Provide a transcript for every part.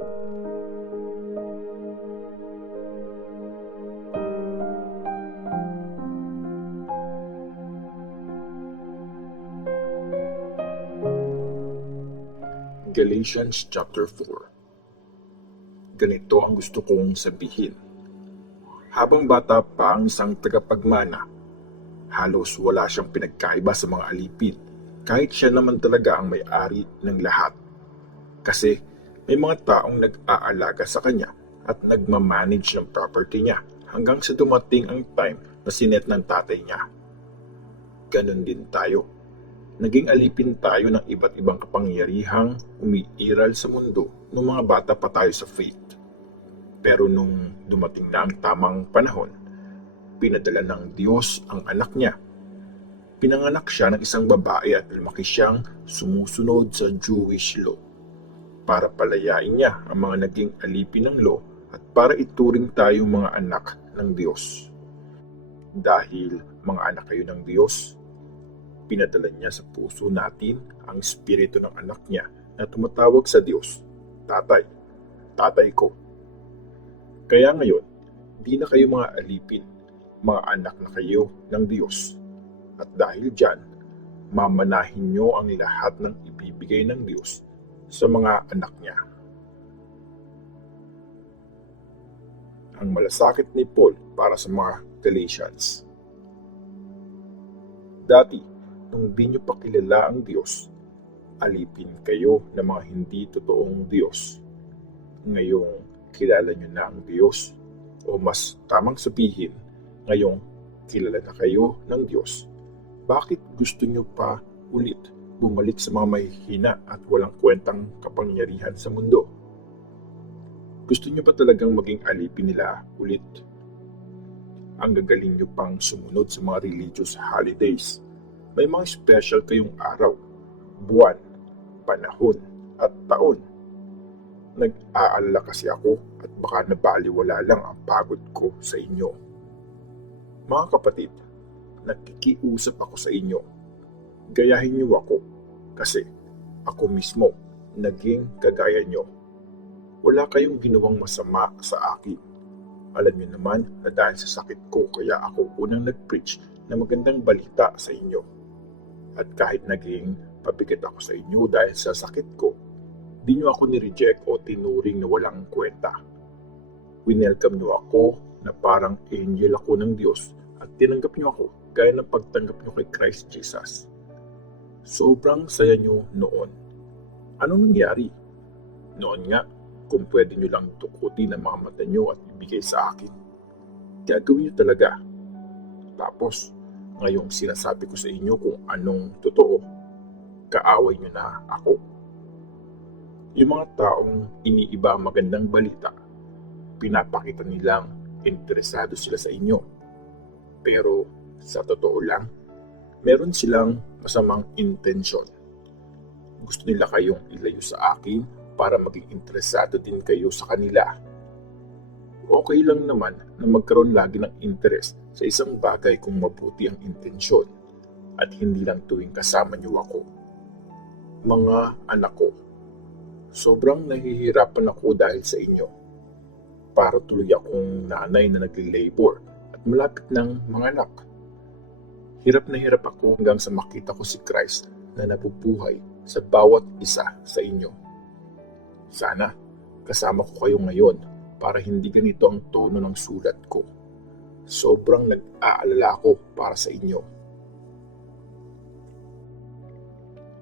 Galatians chapter 4. Ganito ang gusto kong sabihin. Habang bata pa ang isang tagapagmana, halos wala siyang pinagkaiba sa mga alipin, kahit siya naman talaga ang may-ari ng lahat. Kasi may mga taong nag-aalaga sa kanya at nagmamanage ng property niya hanggang sa dumating ang time na sinet ng tatay niya. Ganon din tayo. Naging alipin tayo ng iba't ibang kapangyarihang umiiral sa mundo nung mga bata pa tayo sa faith. Pero nung dumating na ang tamang panahon, pinadala ng Diyos ang anak niya. Pinanganak siya ng isang babae at lumaki siyang sumusunod sa Jewish law para palayain niya ang mga naging alipin ng law at para ituring tayong mga anak ng Diyos. Dahil mga anak kayo ng Diyos, pinadala niya sa puso natin ang espiritu ng anak niya na tumatawag sa Diyos, Tatay, Tatay ko. Kaya ngayon, di na kayo mga alipin, mga anak na kayo ng Diyos. At dahil dyan, mamanahin niyo ang lahat ng ibibigay ng Diyos sa mga anak niya. Ang malasakit ni Paul para sa mga Galatians. Dati, nung di nyo pa kilala ang Diyos, alipin kayo ng mga hindi totoong Diyos. Ngayong kilala nyo na ang Diyos, o mas tamang sabihin, ngayong kilala na kayo ng Diyos, bakit gusto nyo pa ulit bumalik sa mga mahihina at walang kwentang kapangyarihan sa mundo? Gusto nyo ba talagang maging alipin nila ulit? Ang gagaling nyo pang sumunod sa mga religious holidays. May mga special kayong araw, buwan, panahon, at taon. Nag-aalala kasi ako at baka nabaliwala lang ang pagod ko sa inyo. Mga kapatid, nakikiusap ako sa inyo. Gayahin niyo ako kasi ako mismo naging kagaya niyo. Wala kayong ginawang masama sa akin. Alam niyo naman na dahil sa sakit ko kaya ako unang nag-preach na magandang balita sa inyo. At kahit naging pabigat ako sa inyo dahil sa sakit ko, di nyo ako ni-reject o tinuring na walang kwenta. Winelcome nyo ako na parang angel ako ng Diyos at tinanggap nyo ako gaya ng pagtanggap nyo kay Christ Jesus. Sobrang saya nyo noon. Anong nangyari? Noon nga, kung pwede nyo lang tukutin ang mga mata nyo at ibigay sa akin, gagawin nyo talaga. Tapos, ngayong sinasabi ko sa inyo kung anong totoo, kaaway nyo na ako. Yung mga taong iniiba magandang balita, pinapakita nilang interesado sila sa inyo. Pero sa totoo lang, meron silang masamang intensyon. Gusto nila kayong ilayo sa akin para maging interesado din kayo sa kanila. Okay lang naman na magkaroon lagi ng interes sa isang bagay kung mabuti ang intensyon at hindi lang tuwing kasama niyo ako. Mga anak ko, sobrang nahihirapan ako dahil sa inyo. Para tuloy akong nanay na nagli-labor at malapit ng mga anak. Hirap na hirap ako hanggang sa makita ko si Christ na nabubuhay sa bawat isa sa inyo. Sana kasama ko kayo ngayon para hindi ganito ang tono ng sulat ko. Sobrang nag-aalala ako para sa inyo.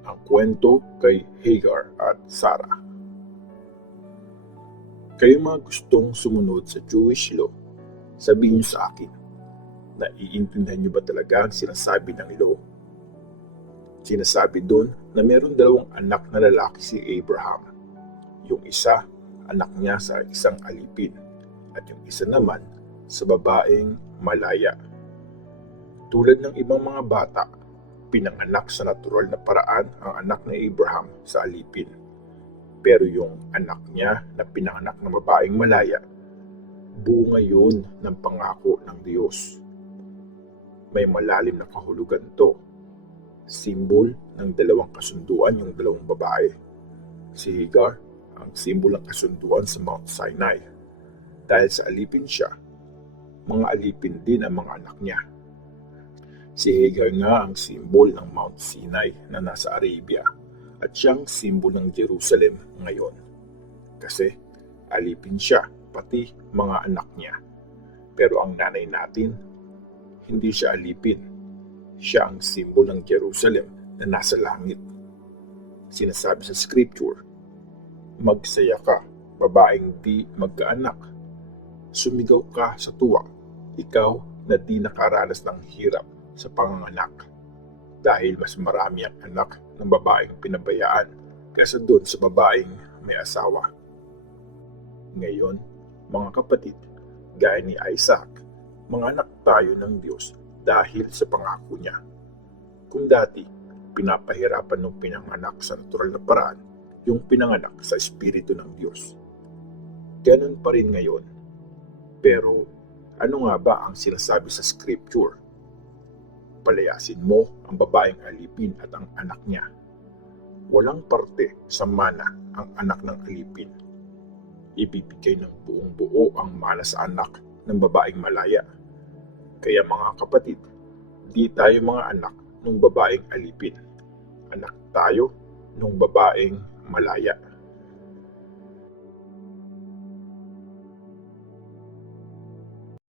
Ang kwento kay Hagar at Sarah. Kayo mga gustong sumunod sa Jewish law, sabihin niyo sa akin, naiintindihan niyo ba talaga ang sinasabi ng law? Sinasabi doon na meron dalawang anak na lalaki si Abraham. Yung isa, anak niya sa isang alipin, at yung isa naman sa babaeng malaya. Tulad ng ibang mga bata, pinanganak sa natural na paraan ang anak ni Abraham sa alipin. Pero yung anak niya na pinanganak ng babaeng malaya, bunga yun ng pangako ng Diyos. May malalim na kahulugan to. Simbol ng dalawang kasunduan yung dalawang babae, si Hagar ang simbolo ng kasunduan sa Mount Sinai. Dahil sa alipin siya, mga alipin din ang mga anak niya. Si Hagar nga ang simbol ng Mount Sinai na nasa Arabia at siyang simbol ng Jerusalem ngayon. Kasi alipin siya, pati mga anak niya. Pero ang nanay natin, hindi siya alipin. Siya ang simbol ng Jerusalem na nasa langit. Sinasabi sa scripture, magsaya ka, babaeng di magkaanak. Sumigaw ka sa tuwa, ikaw na di nakaranas ng hirap sa panganganak. Dahil mas marami ang anak ng babaeng pinabayaan kaysa doon sa babaeng may asawa. Ngayon, mga kapatid, gaya ni Isaac, mga anak tayo ng Diyos dahil sa pangako niya. Kung dati, pinapahirapan ng pinanganak sa natural na paraan, yung pinanganak sa Espiritu ng Diyos. Ganun pa rin ngayon. Pero ano nga ba ang sinasabi sa Scripture? Palayasin mo ang babaeng alipin at ang anak niya. Walang parte sa mana ang anak ng alipin. Ibibigay ng buong buo ang mana sa anak ng babaeng malaya. Kaya mga kapatid, di tayo mga anak ng babaeng alipin. Anak tayo ng babaeng malaya.